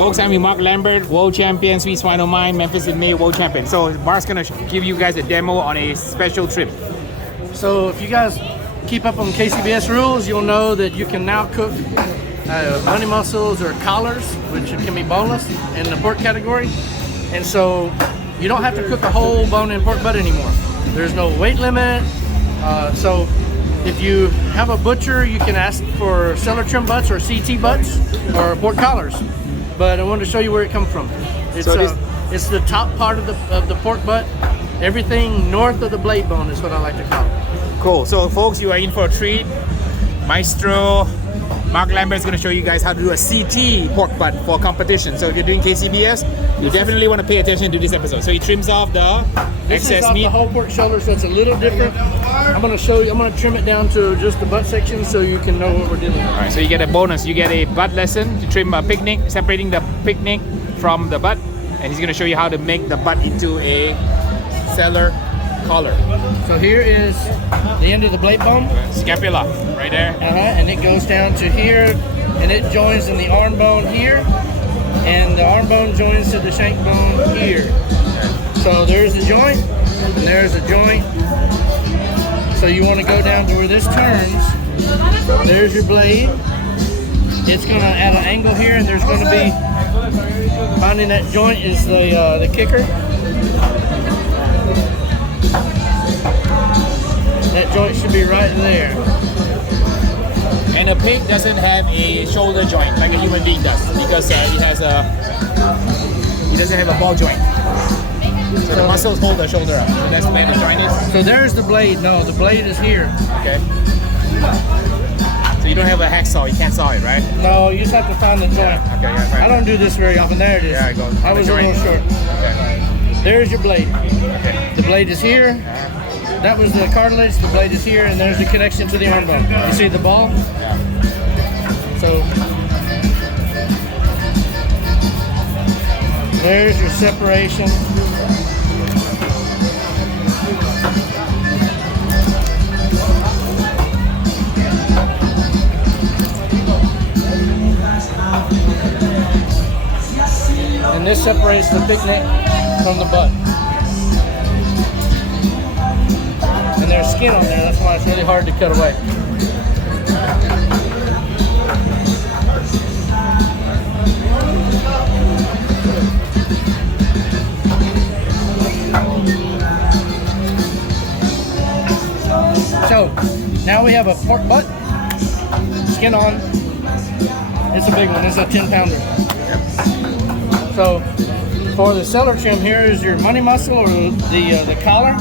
Folks, I'm with Mark Lambert, world champion, Sweet Swine of Mine, Memphis in May, world champion. So Mark's gonna give you guys a demo on a special trim. So if you guys keep up on KCBS rules, you'll know that you can now cook bunny muscles or collars, which can be boneless in the pork category. And so you don't have to cook a whole bone-in pork butt anymore. There's no weight limit. So if you have a butcher, you can ask for cellar trim butts or CT butts or pork collars. But I wanted to show you where it comes from. It's the top part of the pork butt. Everything north of the blade bone is what I like to call it. Cool. So folks, you are in for a treat. Maestro Mark Lambert is going to show you guys how to do a CT pork butt for competition. So if you're doing KCBS, you definitely want to pay attention to this episode. So he trims off the excess meat. The whole pork shoulder, so it's a little different. I'm going to show you. I'm going to trim it down to just the butt section so you can know what we're dealing with. All right. So you get a bonus. You get a butt lesson to trim a picnic, separating the picnic from the butt, and he's going to show you how to make the butt into a cellar collar. So here is the end of the blade bone. Scapula, right there. And it goes down to here, and it joins in the arm bone here, and the arm bone joins to the shank bone here. So there's the joint, and there's the joint. So you want to go down to where this turns. There's your blade. It's going to add an angle here, and there's going to be, finding that joint is the kicker. That joint should be right there. And a pig doesn't have a shoulder joint like a human being does because he doesn't have a ball joint. So the muscles hold the shoulder up. So that's where the joint is. So there's the blade. No, the blade is here. Okay. So you don't have a hacksaw. You can't saw it, right? No, you just have to find the joint. Yeah. Okay. Yeah, right. I don't do this very often. There it is. Yeah, I go. I was a little short. Okay. There's your blade. Okay. The blade is here. That was the cartilage, the blade is here, and there's the connection to the arm bone. You see the ball? Yeah. So there's your separation. And this separates the thick neck from the butt. And there's skin on there, that's why it's really hard to cut away. So, now we have a pork butt, skin on. It's a big one, it's a 10-pounder. So, for the cellar trim, here is your money muscle or the collar.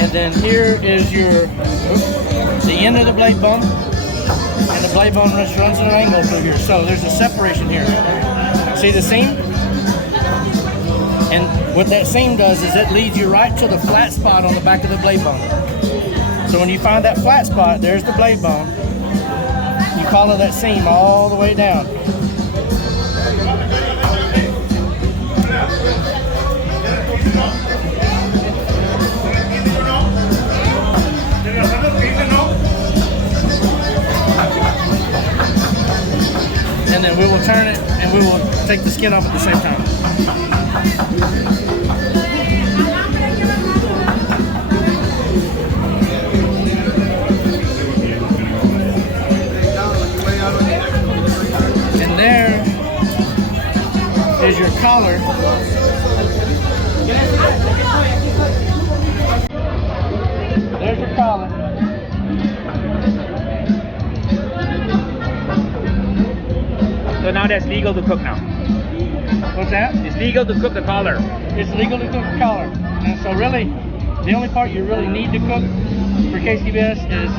And then here is the end of the blade bone, and the blade bone runs at an angle through here. So there's a separation here. See the seam? And what that seam does is it leads you right to the flat spot on the back of the blade bone. So when you find that flat spot, there's the blade bone. You follow that seam all the way down. And then we will turn it and we will take the skin off at the same time. And there is your collar. There's your collar. So now that's legal to cook now. What's that? It's legal to cook the collar. It's legal to cook the collar. And so really, the only part you really need to cook for KCBS is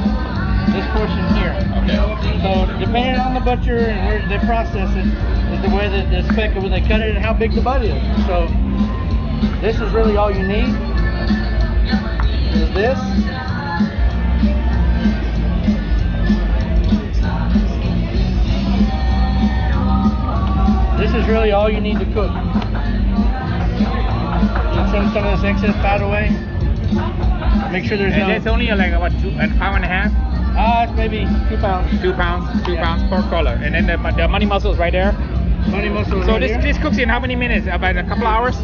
this portion here. Okay. So depending on the butcher and where they process it, is the way that the spec of when they cut it and how big the butt is. So this is really all you need. Is this. This is really all you need to cook. You trim some of this excess fat away. Make sure there's and that's only like about 1.5 pounds. It's maybe 2 pounds. 2 pounds, 2 Yeah. pounds pork collar. And then the money muscle is right there. Money muscle. So right this here. this cooks in how many minutes? About a couple hours?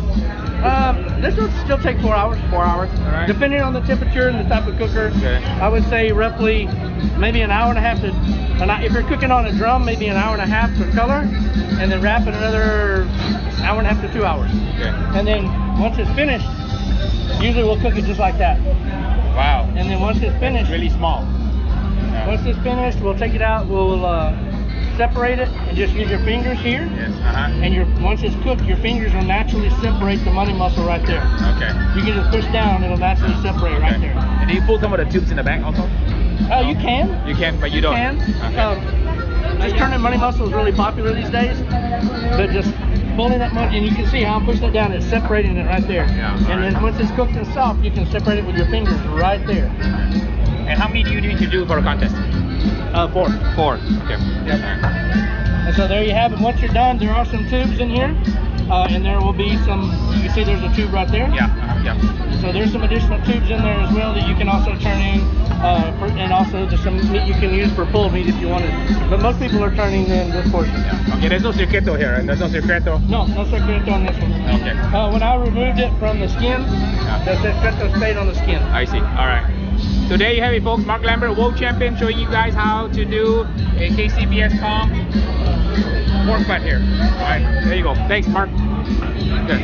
This will still take 4 hours. 4 hours. All right. Depending on the temperature and the type of cooker. Okay. I would say roughly maybe an hour and a half to. If you're cooking on a drum, maybe an hour and a half for color, and then wrap it another hour and a half to 2 hours. Okay. And then once it's finished, usually we'll cook it just like that. Wow. And then once it's finished, Really small. Yeah. once it's finished, we'll take it out. We'll separate it and just use your fingers here. Yes. And once it's cooked, your fingers will naturally separate the money muscle right there. Okay. You can just push down; it'll naturally separate right there. And do you pull some of the tubes in the back also? You can. You can, but you don't. Can. Okay. Just turning money muscle is really popular these days, but just pulling that money, and you can see how I'm pushing it down. It's separating it right there. Yeah, and then once it's cooked and soft, you can separate it with your fingers right there. And how many do you need to do for a contest? 4. 4. Okay. Yep. And so there you have it. Once you're done, there are some tubes in here, and there will be some. You can see there's a tube right there. Yeah. Yeah. So there's some additional tubes in there as well that you can also turn in, and also there's some meat you can use for pulled meat if you wanted. But most people are turning in this portion. Yeah. Okay. There's no secreto here. There's no secreto. No secreto on this one. Okay. When I removed it from the skin, the secreto stayed on the skin. I see. All right. So there you have it, folks. Mark Lambert, world champion, showing you guys how to do a KCBS comp pork butt here. All right. There you go. Thanks, Mark. Good.